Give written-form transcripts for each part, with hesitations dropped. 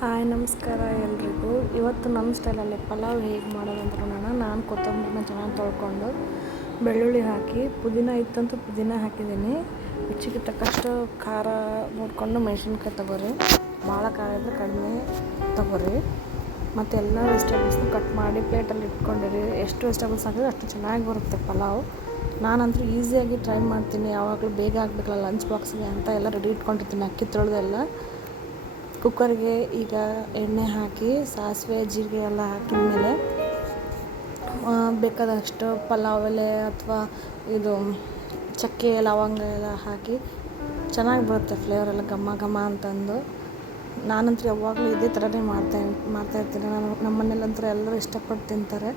Hi ನಮಸ್ಕಾರ ಎಲ್ರಿಗೂ. ಇವತ್ತು ನಮ್ಮ ಸ್ಟೈಲಲ್ಲಿ ಪಲಾವ್ ಹೇಗೆ ಮಾಡೋದು ಅಂತ ನೋಡೋಣ. ನಾನು ಕೊತ್ತಂಬರಿನ ಚೆನ್ನಾಗಿ ತೊಳ್ಕೊಂಡು ಬೆಳ್ಳುಳ್ಳಿ ಹಾಕಿ ಪುದೀನ ಇತ್ತಂತೂ ಪುದೀನ ಹಾಕಿದ್ದೀನಿ. ರುಚಿಗೆ ತಕ್ಕಷ್ಟು ಖಾರ ನೋಡಿಕೊಂಡು ಮೆಣಸಿನ್ಕಾಯಿ ತೊಗೊರಿ, ಭಾಳ ಖಾರ ಇದ್ದರೆ ಕಡಿಮೆ ತೊಗೊರಿ. ಮತ್ತು ಎಲ್ಲ ವೆಜಿಟೇಬಲ್ಸ್ನ ಕಟ್ ಮಾಡಿ ಪ್ಲೇಟಲ್ಲಿ ಇಟ್ಕೊಂಡಿರಿ. ಎಷ್ಟು ವೆಜಿಟೇಬಲ್ಸ್ ಹಾಕಿದ್ರೆ ಅಷ್ಟು ಚೆನ್ನಾಗಿ ಬರುತ್ತೆ ಪಲಾವ್. ನಾನಂತೂ ಈಸಿಯಾಗಿ ಟ್ರೈ ಮಾಡ್ತೀನಿ, ಯಾವಾಗಲೂ ಬೇಗ ಆಗಬೇಕಲ್ಲ ಲಂಚ್ ಬಾಕ್ಸ್ಗೆ ಅಂತ ಎಲ್ಲ ರೆಡಿ ಇಟ್ಕೊಂಡಿರ್ತೀನಿ. ಅಕ್ಕಿ ತೊಳೆದೆಲ್ಲ ಕುಕ್ಕರ್ಗೆ ಈಗ ಎಣ್ಣೆ ಹಾಕಿ ಸಾಸಿವೆ ಜೀರಿಗೆ ಎಲ್ಲ ಹಾಕಿದ ಮೇಲೆ ಬೇಕಾದಷ್ಟು ಪಲಾವ್ ಎಲೆ ಅಥವಾ ಇದು ಚಕ್ಕೆ ಲವಂಗ ಎಲ್ಲ ಹಾಕಿ ಚೆನ್ನಾಗಿ ಬರುತ್ತೆ ಫ್ಲೇವರೆಲ್ಲ ಘಮ ಘಮ ಅಂತಂದು. ನಾನಂತೂ ಯಾವಾಗಲೂ ಇದೇ ಥರನೇ ಮಾಡ್ತಾಯಿರ್ತೀನಿ. ನಮ್ಮ ಮನೇಲಂತೂ ಎಲ್ಲರೂ ಇಷ್ಟಪಟ್ಟು ತಿಂತಾರೆ.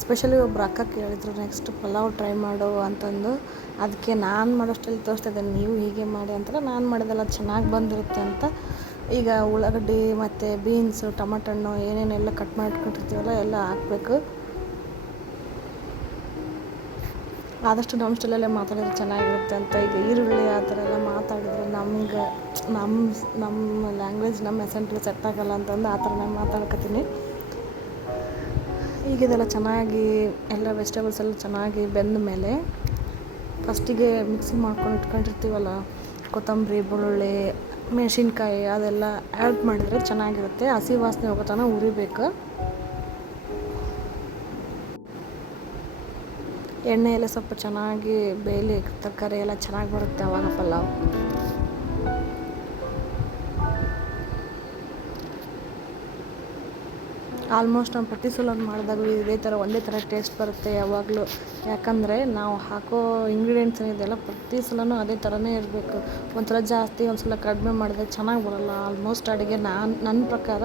ಸ್ಪೆಷಲಿ ಒಬ್ಬರು ಅಕ್ಕ ಕೇಳಿದ್ರು ನೆಕ್ಸ್ಟ್ ಪಲಾವ್ ಟ್ರೈ ಮಾಡು ಅಂತಂದು. ಅದಕ್ಕೆ ನಾನು ಮಾಡೋ ಸ್ಟೈಲ್ ತೋರಿಸ್ತಾ ಇದ್ದೇನೆ, ನೀವು ಹೀಗೆ ಮಾಡಿ ಅಂತಾರೆ. ನಾನು ಮಾಡೋದೆಲ್ಲ ಚೆನ್ನಾಗಿ ಬಂದಿರುತ್ತೆ ಅಂತ. ಈಗ ಉಳ್ಳಾಗಡ್ಡಿ ಮತ್ತು ಬೀನ್ಸು ಟೊಮಟೊ ಹಣ್ಣು ಏನೇನೆಲ್ಲ ಕಟ್ ಮಾಡಿಟ್ಕೊಂಡಿರ್ತೀವಲ್ಲ ಎಲ್ಲ ಹಾಕಬೇಕು. ಆದಷ್ಟು ನಮ್ಮ ಸ್ಟೈಲಲ್ಲೇ ಮಾತಾಡಿದ್ರೆ ಚೆನ್ನಾಗಿರುತ್ತೆ ಅಂತ. ಈಗ ಈರುಳ್ಳಿ ಆ ಥರ ಎಲ್ಲ ಮಾತಾಡಿದ್ರೆ ನಮ್ಗೆ ನಮ್ಮ ಲ್ಯಾಂಗ್ವೇಜ್ ನಮ್ಮ ಎಸೆಂಟ್ಗೆ ಸೆಟ್ ಆಗೋಲ್ಲ ಅಂತಂದು ಆ ಥರ ನಾನು ಮಾತಾಡ್ಕೊತೀನಿ. ಈಗ ಇದೆಲ್ಲ ಚೆನ್ನಾಗಿ ಎಲ್ಲ ವೆಜಿಟೇಬಲ್ಸ್ ಎಲ್ಲ ಚೆನ್ನಾಗಿ ಬೆಂದ ಮೇಲೆ ಫಸ್ಟಿಗೆ ಮಿಕ್ಸಿ ಮಾಡ್ಕೊಂಡು ಇಟ್ಕೊಂಡಿರ್ತೀವಲ್ಲ ಕೊತ್ತಂಬರಿ ಬೆಳ್ಳುಳ್ಳಿ ಮೆಣಸಿನ್ಕಾಯಿ ಅದೆಲ್ಲ ಆ್ಯಡ್ ಮಾಡಿದರೆ ಚೆನ್ನಾಗಿರುತ್ತೆ. ಹಸಿ ವಾಸನೆ ಹೋಗೋ ತನಕ ಉರಿಬೇಕು. ಎಣ್ಣೆಯೆಲ್ಲ ಸ್ವಲ್ಪ ಚೆನ್ನಾಗಿ ಬೇಯಲಿ, ತರಕಾರಿ ಎಲ್ಲ ಚೆನ್ನಾಗಿ ಬರುತ್ತೆ ಆವಾಗ ಪಲಾವ್. ಆಲ್ಮೋಸ್ಟ್ ನಾವು ಪ್ರತಿ ಸಲ ಮಾಡಿದಾಗ ಇದೇ ಥರ ಒಂದೇ ಥರ ಟೇಸ್ಟ್ ಬರುತ್ತೆ ಯಾವಾಗಲೂ. ಯಾಕಂದರೆ ನಾವು ಹಾಕೋ ಇಂಗ್ರೀಡಿಯೆಂಟ್ಸ್ ಏನಿದೆಯಲ್ಲ ಪ್ರತಿ ಸಲವೂ ಅದೇ ಥರನೇ ಇರಬೇಕು. ಒಂಥರ ಜಾಸ್ತಿ ಒಂದು ಸಲ ಕಡಿಮೆ ಮಾಡಿದ್ರೆ ಚೆನ್ನಾಗಿ ಬರೋಲ್ಲ. ಆಲ್ಮೋಸ್ಟ್ ಅಡುಗೆ ನನ್ನ ಪ್ರಕಾರ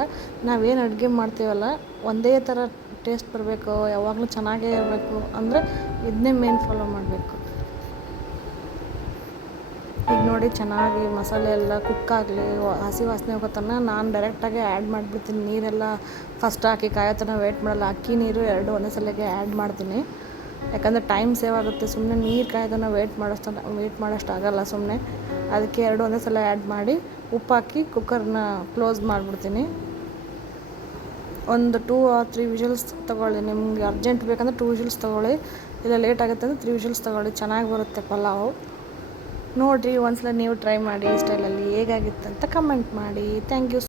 ನಾವೇನು ಅಡುಗೆ ಮಾಡ್ತೀವಲ್ಲ ಒಂದೇ ಥರ ಟೇಸ್ಟ್ ಬರಬೇಕು, ಯಾವಾಗಲೂ ಚೆನ್ನಾಗೇ ಇರಬೇಕು ಅಂದರೆ ಇದನ್ನೇ ಮೇನ್ ಫಾಲೋ ಮಾಡಬೇಕು. ಈಗ ನೋಡಿ ಚೆನ್ನಾಗಿ ಮಸಾಲೆ ಎಲ್ಲ ಕುಕ್ಕಾಗಲಿ, ಹಸಿ ವಾಸನೆ ಹೋಗೋ ತನಕ ನಾನು ಡೈರೆಕ್ಟಾಗಿ ಆ್ಯಡ್ ಮಾಡಿಬಿಡ್ತೀನಿ. ನೀರೆಲ್ಲ ಫಸ್ಟ್ ಹಾಕಿ ಕಾಯೋ ತನಕ ವೇಟ್ ಮಾಡಲ್ಲ. ಅಕ್ಕಿ ನೀರು ಎರಡು ಒಂದೇ ಸಲಕ್ಕೆ ಆ್ಯಡ್ ಮಾಡ್ತೀನಿ. ಯಾಕಂದರೆ ಟೈಮ್ ಸೇವ್ ಆಗುತ್ತೆ. ಸುಮ್ಮನೆ ನೀರು ಕಾಯೋದನ್ನು ವೇಟ್ ಮಾಡೋಷ್ಟು ಆಗೋಲ್ಲ ಸುಮ್ಮನೆ. ಅದಕ್ಕೆ ಎರಡು ಒಂದೇ ಸಲ ಆ್ಯಡ್ ಮಾಡಿ ಉಪ್ಪು ಹಾಕಿ ಕುಕ್ಕರ್ನ ಕ್ಲೋಸ್ ಮಾಡಿಬಿಡ್ತೀನಿ. ಒಂದು 2 or 3 ವಿಷಲ್ಸ್ ತೊಗೊಳ್ಳಿ. ನಿಮ್ಗೆ ಅರ್ಜೆಂಟ್ ಬೇಕಂದ್ರೆ 2 ವಿಷಲ್ಸ್ ತೊಗೊಳ್ಳಿ, ಇಲ್ಲ ಲೇಟ್ ಆಗುತ್ತೆ ಅಂದರೆ 3 ವಿಷಲ್ಸ್ ತೊಗೊಳ್ಳಿ. ಚೆನ್ನಾಗಿ ಬರುತ್ತೆ ಪಲಾವು. ನೋಡಿರಿ, ಒಂದ್ಸಲ ನೀವು ಟ್ರೈ ಮಾಡಿ ಈ ಸ್ಟೈಲಲ್ಲಿ ಹೇಗಾಗಿತ್ತು ಅಂತ ಕಮೆಂಟ್ ಮಾಡಿ. Thank you.